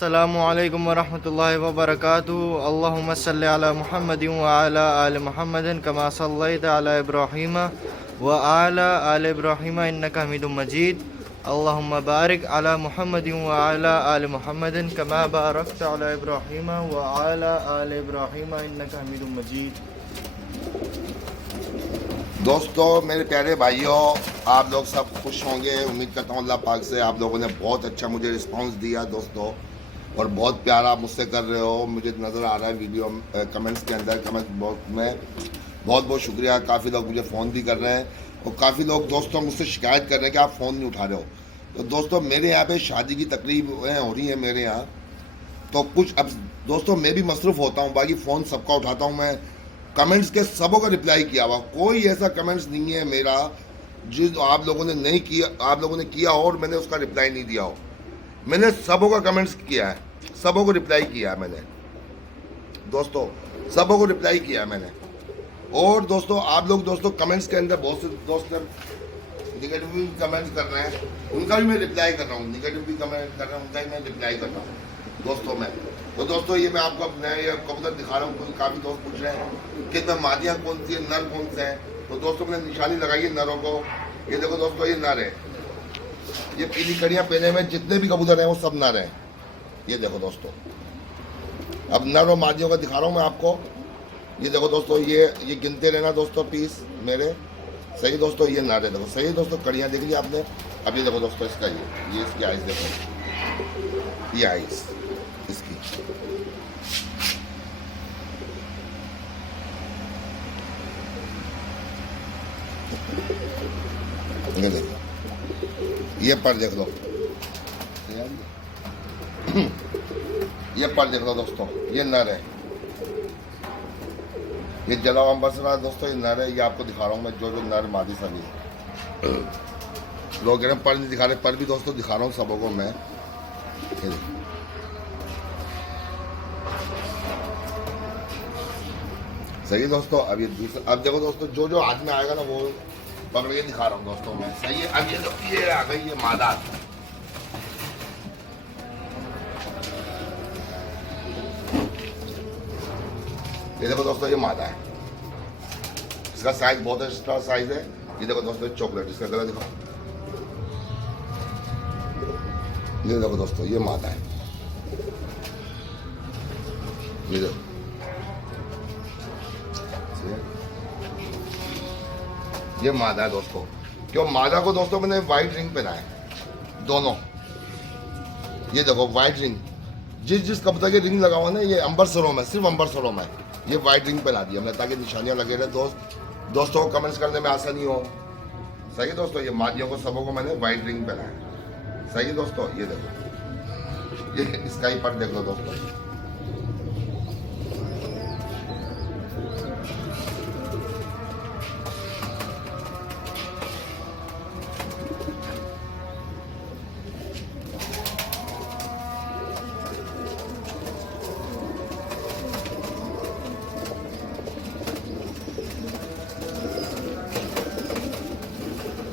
अस्सलामुअलैकुम वरहमतुल्लाहि वबरकातुहू। अल्लाहुम्मा सल्लि अला मुहम्मदिन व अला आलि मुहम्मदिन कमा सल्लैता अला इब्राहीम व अला आलि इब्राहीम इन्नका हमीदुम मजीद। अल्लाहुम्मा बारिक अला मुहम्मदिन व अला आलि मुहम्मदिन कमा बारकता अला इब्राहीम व अला आलि इब्राहीम इन्नका हमीदुम मजीद। दोस्तों, मेरे प्यारे भाइयों, आप लोग सब खुश होंगे। उम्मीद करता हूँ अल्लाह पाक से। आप लोगों ने बहुत अच्छा मुझे रिस्पांस दिया दोस्तों, और बहुत प्यारा मुझसे कर रहे हो, मुझे नज़र आ रहा है वीडियो कमेंट्स के अंदर। कमेंट बॉक्स में बहुत बहुत शुक्रिया। काफ़ी लोग मुझे फ़ोन भी कर रहे हैं, और काफ़ी लोग दोस्तों मुझसे शिकायत कर रहे हैं कि आप फ़ोन नहीं उठा रहे हो। तो दोस्तों, मेरे यहाँ पे शादी की तकरीबें हो रही हैं मेरे यहाँ, तो कुछ अब दोस्तों मैं भी मसरूफ़ होता हूँ। बाकी फ़ोन सबका उठाता हूँ मैं। कमेंट्स के सबों का रिप्लाई किया हुआ, कोई ऐसा कमेंट्स नहीं है मेरा जो आप लोगों ने नहीं किया, आप लोगों ने किया हो और मैंने उसका रिप्लाई नहीं दिया हो। मैंने सबों का कमेंट्स किया है, सबों को रिप्लाई किया है मैंने दोस्तों, सबों को रिप्लाई किया है मैंने। और दोस्तों, आप लोग दोस्तों कमेंट्स के अंदर बहुत से दोस्त निगेटिव भी कमेंट्स कर रहे हैं, उनका भी मैं रिप्लाई कर रहा हूँ। निगेटिव भी कमेंट कर रहा हूँ, उनका भी मैं रिप्लाई कर रहा हूँ दोस्तों मैं। तो दोस्तों, ये मैं आपको अपना ये कबूतर दिखा रहा हूँ। काफ़ी दोस्त पूछ रहे हैं कि मैं मादियाँ कौन सी है, नर कौन से हैं। तो दोस्तों, मैंने निशानी लगाई है नरों को। ये देखो दोस्तों, ये नर है। ये पीली कड़ियाँ पहने हुए जितने भी कबूतर हैं वो सब नर हैं। ये देखो दोस्तों, अब नर और मादियों का दिखा रहा हूँ मैं आपको। ये देखो दोस्तों, ये गिनते रहना दोस्तों पीस मेरे। सही दोस्तों, ये नर है। देखो सही दोस्तों, कड़ियाँ देख ली आपने। अब ये देखो दोस्तों, इसका ये इसकी आइस देखो, ये आइस इसकी। ये देखो, ये पर देख लो, ये पर देख लो दोस्तों, ये नर है। ये जलाव अंबरसरा दोस्तों, ये नर है। ये आपको दिखा रहा हूँ मैं, जो नर मादी सभी लोग पर नहीं दिखा रहे, पर भी दोस्तों दिखा रहा हूँ सबों को मैं। सही दोस्तों। अब ये दूसरा, अब देखो दोस्तों, जो हाथ में आएगा ना वो पकड़ के दिखा रहा हूँ दोस्तों मैं। सही है। अब ये आ गई, ये मादा। ये देखो दोस्तों, ये मादा है। इसका साइज बहुत एक्स्ट्रा साइज है। ये देखो दोस्तों, चॉकलेट, इसका गला दिखाओ। ये देखो दोस्तों, ये मादा है। ये देखो, ये मादा है दोस्तों। क्यों मादा को दोस्तों मैंने व्हाइट रिंग पहना है दोनों। ये देखो व्हाइट रिंग, जिस कबूतर की रिंग लगा हुआ ना, ये अंबरसरों में, सिर्फ अंबरसरों में ये व्हाइट रिंग पहना दी हमने, ताकि निशानियां लगे रहे दोस्तों को कमेंट्स करने में आसानी हो। सही दोस्तों, ये मादियों को सबों को मैंने व्हाइट रिंग पहना है। सही दोस्तों, ये देखो, ये इसका ही पर देख लो दोस्तों।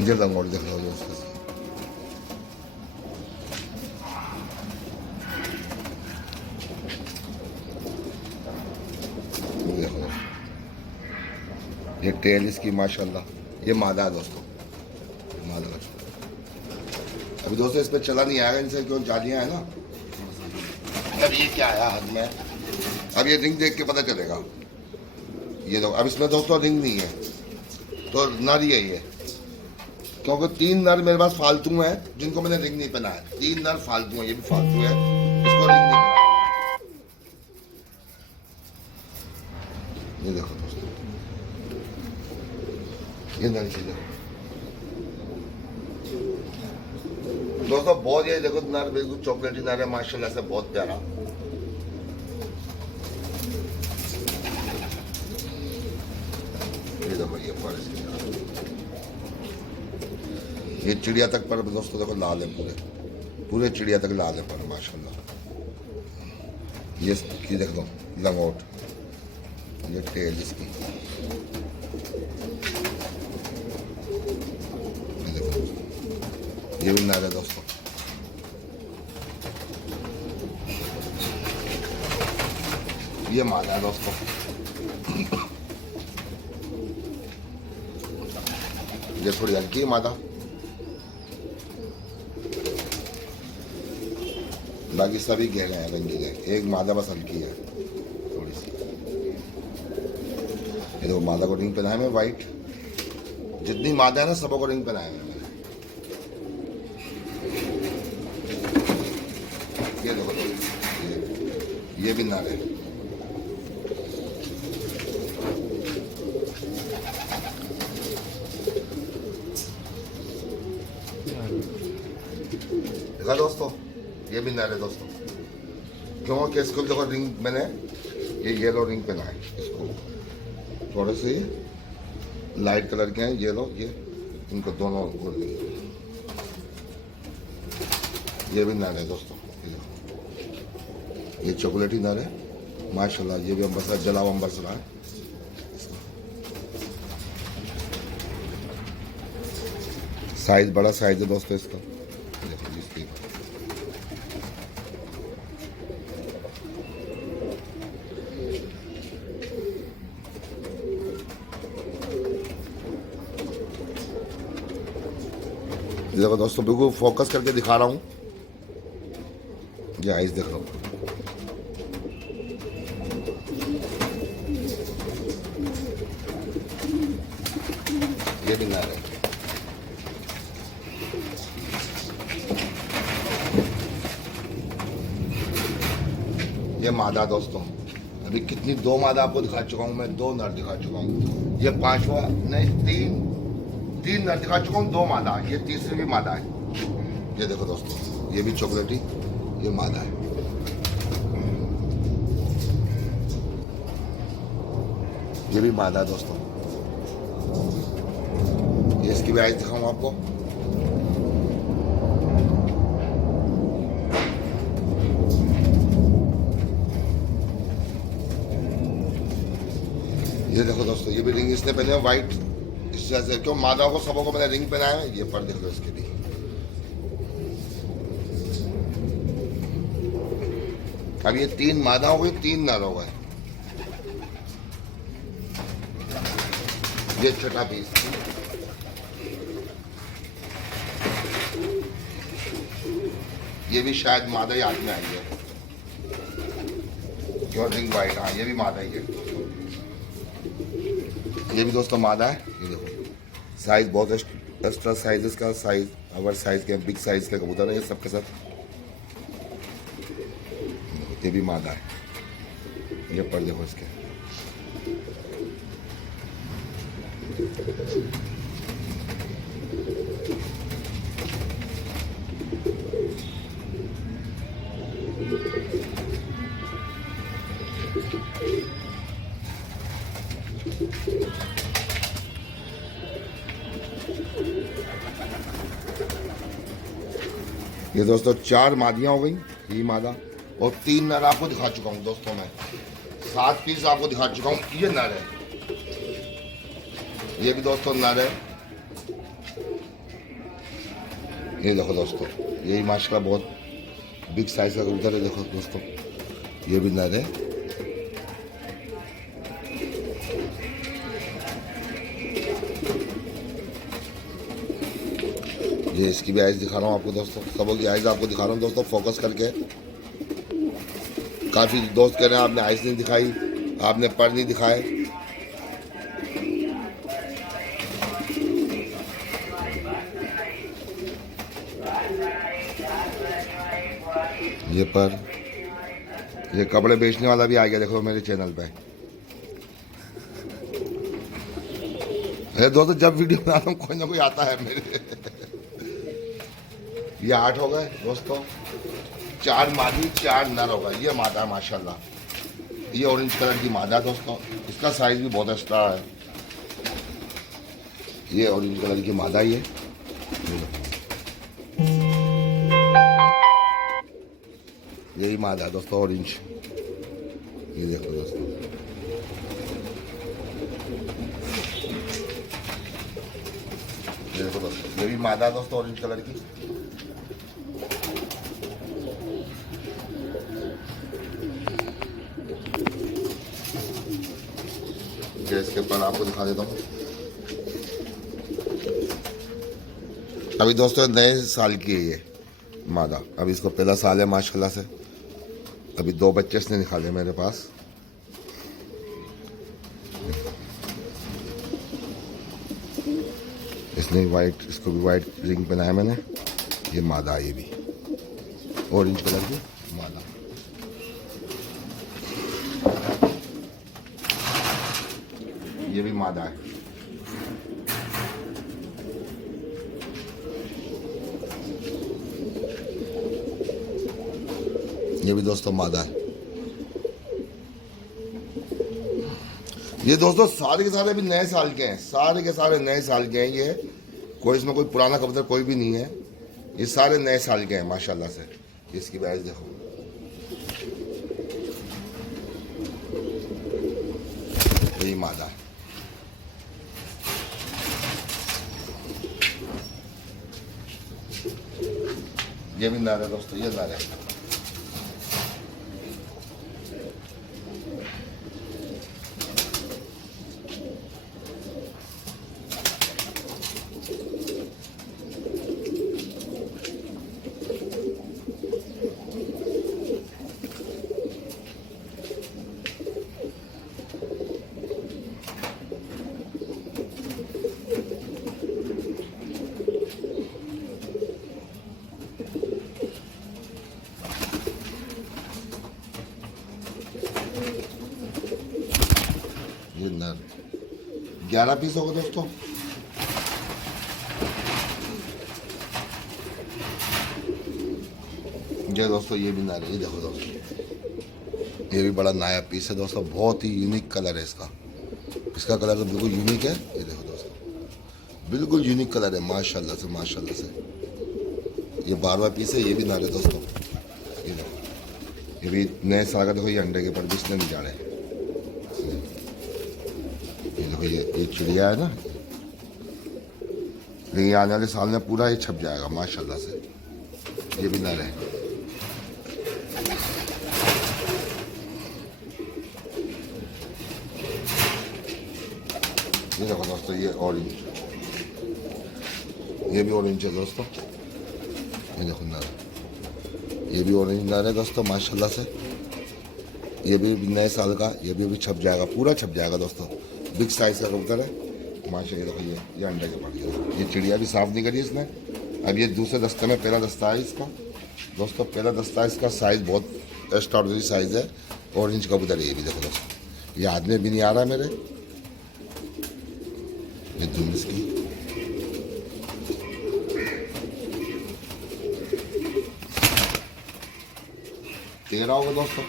ये लंगोट देख लो दोस्तों, देखो ये टेल इसकी माशाल्लाह। ये मादा है दोस्तों, मादा। अभी दोस्तों इस पर चला नहीं आएगा, इनसे क्यों जालियां है ना। अब ये क्या आया हाथ में, अब ये रिंग देख के पता चलेगा। ये देखो, अब इसमें दोस्तों रिंग नहीं है, तो नर यही है। क्योंकि 3 नर मेरे पास फालतू हैं, जिनको मैंने रिंग नहीं पहना है। 3 नर फालतू हैं, ये भी फालतू है, इसको रिंग नहीं पहना। ये देखो दोस्तों, ये नर चीज देखो दोस्तों, बहुत ये देखो नर बिल्कुल चॉकलेटी नर है माशाल्लाह से, बहुत प्यारा। ये देखो, ये पर ये चिड़िया तक पर दोस्तों देखो लाल है, पूरे चिड़िया तक लाल है पर माशाल्लाह। ये देख लो लंगोट, ये टेल इसकी। ये देखो, ये भी नर है दोस्तों। ये मादा है दोस्तों। ये थोड़ी हल्की है मादा, बाकी सभी गहरे हैं, रंगीन है। एक मादा बस हल्की है थोड़ी सी। ये देखो मादा को रिंग पहनाए में वाइट, जितनी मादा है ना सबों को रिंग पहनाए में मैंने। ये देखो ये भी नारे। देखा दोस्तों, ये भी नारे दोस्तों। क्योंकि इसको देखो रिंग मैंने ये येलो रिंग पहना है, इसको थोड़े से लाइट कलर के हैं येलो, ये इनको दोनों को ये भी नारे दोस्तों। ये चॉकलेटी नर है माशाल्लाह। ये भी अंबर जला हुआ अंबर सरा है। साइज बड़ा साइज है दोस्तों इसका। देखो इसकी देखो दोस्तों, बिल्कुल फोकस करके दिखा रहा हूँ। ये आइस देख लो, ये भी नार है। ये मादा दोस्तों, अभी कितनी दो मादा आपको दिखा चुका हूँ मैं, दो नर दिखा चुका हूँ। ये पांचवा नहीं, तीन नर दिखा चुका हूँ, दो मादा। ये तीसरी भी मादा है। ये देखो दोस्तों, ये भी चॉकलेटी, ये मादा है। ये भी मादा है दोस्तों। ये इसकी भी आइज दिखाऊँ आपको। ये देखो दोस्तों, ये भी रिंग इसने पहने हैं वाइट। इस वजह से क्यों मादाओं को सबों को मैंने रिंग पहनाया है। ये पर देख लो इसके भी। अब ये तीन मादा हो गई, तीन नर हो गए। ये छठा पीस। ये भी शायद मादा ही हाथ में आई है। क्यों रिंग वाइट, हाँ ये भी मादा ही है। ये भी दोस्तों मादा है। ये देखो साइज बहुत एक्स्ट्रा साइज इसका, साइज अवर साइज के बिग साइज के कबूतर है ये सबके साथ। ये भी मादा है। ये पर देखो इसके। ये दोस्तों चार मादियां हो गई, ये मादा, और तीन नर आपको दिखा चुका हूँ दोस्तों मैं। 7 पीस आपको दिखा चुका हूँ। ये नर है, ये भी दोस्तों नर है। ये देखो दोस्तों, यही माशाल्लाह बहुत बिग साइज का कबूतर है। देखो दोस्तों, ये भी नर है। ये इसकी भी आइज दिखा रहा हूँ आपको दोस्तों। सबों की आइज आपको दिखा रहा हूँ दोस्तों फोकस करके। काफ़ी दोस्त कह रहे हैं आपने आइज नहीं दिखाई, आपने पर नहीं दिखाए। ये पर ये कपड़े बेचने वाला भी आ गया, देख लो मेरे चैनल पे। अरे दोस्तों, जब वीडियो बना रहा हूँ कोई ना कोई आता है मेरे। ये 8 हो गए दोस्तों। 4 मादी 4 नर होगा। ये मादा माशाल्लाह। ये ऑरेंज कलर की मादा दोस्तों, इसका साइज भी बहुत एक्स्ट्रा है। ये ऑरेंज कलर की मादा ही है। यही मादा है दोस्तों ऑरेंज। ये देखो दोस्तों, ये देखो दोस्तों, ये भी मादा है दोस्तों ऑरेंज कलर की। नीचे इसके पर आपको दिखा देता हूँ। अभी दोस्तों नए साल की है ये मादा, अभी इसको पहला साल है माशाल्लाह से। अभी 2 बच्चे इसने निकाले मेरे पास। इसने वाइट, इसको भी वाइट रिंग पहनाया मैंने। ये मादा, ये भी ऑरेंज कलर की मादा। ये भी मादा है। ये भी दोस्तों मादा है। ये दोस्तों सारे के सारे भी नए साल के हैं, सारे के सारे नए साल के हैं। ये कोई इसमें कोई पुराना कबूतर कोई भी नहीं है, ये सारे नए साल के हैं माशाल्लाह से। इसकी बैच देखो, यही मादा है। ये भी नर है दोस्तों, ये नर है। ये नर 11 पीस होगा दोस्तों। ये दोस्तों ये भी नर है। ये देखो दोस्तों, ये भी बड़ा नया पीस है दोस्तों, बहुत ही यूनिक कलर है इसका। इसका कलर तो बिल्कुल यूनिक है। ये देखो दोस्तों, बिल्कुल यूनिक कलर है माशाल्लाह से, माशाल्लाह से। ये 12वां पीस है। ये भी नर है दोस्तों। ये देखो, ये भी नए साल का। देखो ये अंडे के पर भी इसने नहीं जा रहे। ये चिड़िया है ना, लेकिन ये आने वाले साल में पूरा ये छप जाएगा माशाल्लाह से। ये भी नर है। ये देखो दोस्तों, ये ऑरेंज, ये भी ऑरेंज है दोस्तों। ये देखो नर, ये भी ऑरेंज नर है दोस्तों माशाल्लाह से। ये भी नए साल का, ये भी अभी छप जाएगा, पूरा छप जाएगा दोस्तों। बिग साइज का कबूतर है माशाल्लाह। देखो ये अंडे के पड़ गया। ये चिड़िया भी साफ नहीं करी इसने। अब ये दूसरे दस्ते में पहला दस्ता है इसका दोस्तों, पहला दस्ता है इसका। साइज़ बहुत एक्स्ट्राऑर्डिनरी साइज़ है। ऑरेंज कबूतर है ये भी। देखो दोस्तों, ये हाथ में भी नहीं आ रहा मेरे। ये धुन इसकी, तेरह होगा दोस्तों।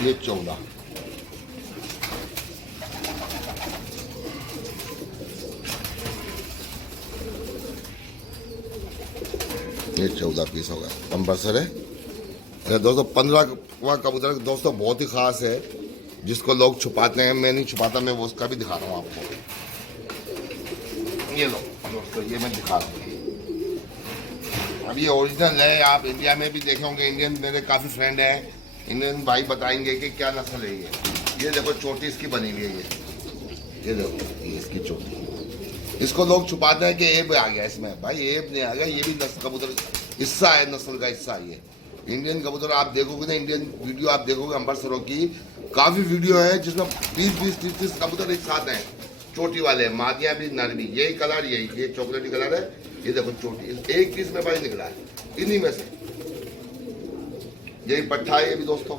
ये 14, ये 14 पीस होगा। अम्बरसर है ये दोस्तों। 15वां कबूतर दोस्तों बहुत ही खास है, जिसको लोग छुपाते हैं। मैं नहीं छुपाता, मैं वो उसका भी दिखा रहा हूँ आपको। ये लो दोस्तों, ये मैं दिखा रहा हूँ। अब ये ओरिजिनल है। आप इंडिया में भी देखे होंगे, इंडियन मेरे काफ़ी फ्रेंड हैं, इंडियन भाई बताएंगे कि क्या नस्ल है ये देखो चोटी इसकी बनी हुई है। ये देखो, ये इसकी चोटी। इसको लोग छुपाते हैं कि एब आ गया इसमें। भाई एब नहीं आ गया, ये भी नस्ल कबूतर हिस्सा है, नस्ल का हिस्सा है ये। इंडियन कबूतर आप देखोगे ना, इंडियन वीडियो आप देखोगे अम्बरसरों की, काफ़ी वीडियो है जिसमें 20-20, 30-30 कबूतर एक साथ हैं, चोटी वाले, मादियाँ भी नर भी। यही कलर, यही ये चॉकलेटी कलर है। ये देखो चोटी, एक पीस में भाई निकला है इन्हीं में से। यही पट्ठा है ये भी दोस्तों,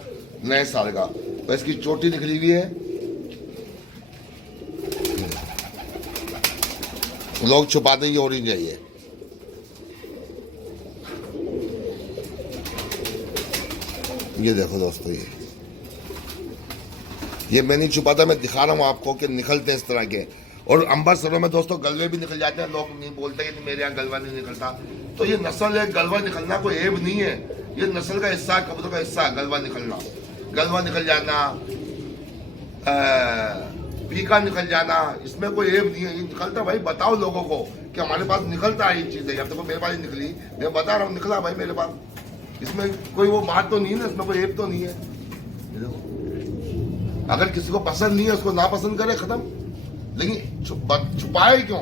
नए साल का। तो इसकी चोटी निकली हुई है। लोग छुपाते ही ऑरेंज है ये देखो दोस्तों, ये मैं नहीं छुपाता, मैं दिखा रहा हूँ आपको कि निकलते हैं इस तरह के। और अम्बरसरों में दोस्तों गलवे भी निकल जाते हैं। लोग नहीं बोलते कि मेरे यहाँ गलवा नहीं निकलता। तो ये नस्ल है, गलवा निकलना कोई ऐब नहीं है। ये नस्ल का हिस्सा है, कबूतर का हिस्सा है गलवा निकलना। गलवा निकल जाना, पीका निकल जाना, इसमें कोई ऐब नहीं है। ये निकलता भाई, बताओ लोगों को कि हमारे पास निकलता है ये चीज़ें। अब देखो मेरे पास निकली, मैं बता रहा हूँ, निकला भाई मेरे पास। इसमें कोई वो बात तो नहीं है ना, इसमें कोई ऐप तो नहीं है। ये देखो, अगर किसी को पसंद नहीं है उसको नापसंद करे, खत्म। लेकिन छुपाए क्यों?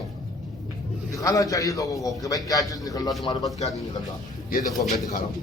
दिखाना चाहिए लोगों को कि भाई क्या चीज निकल रहा, तुम्हारे पास क्या नहीं निकल रहा। ये देखो मैं दिखा रहा हूँ,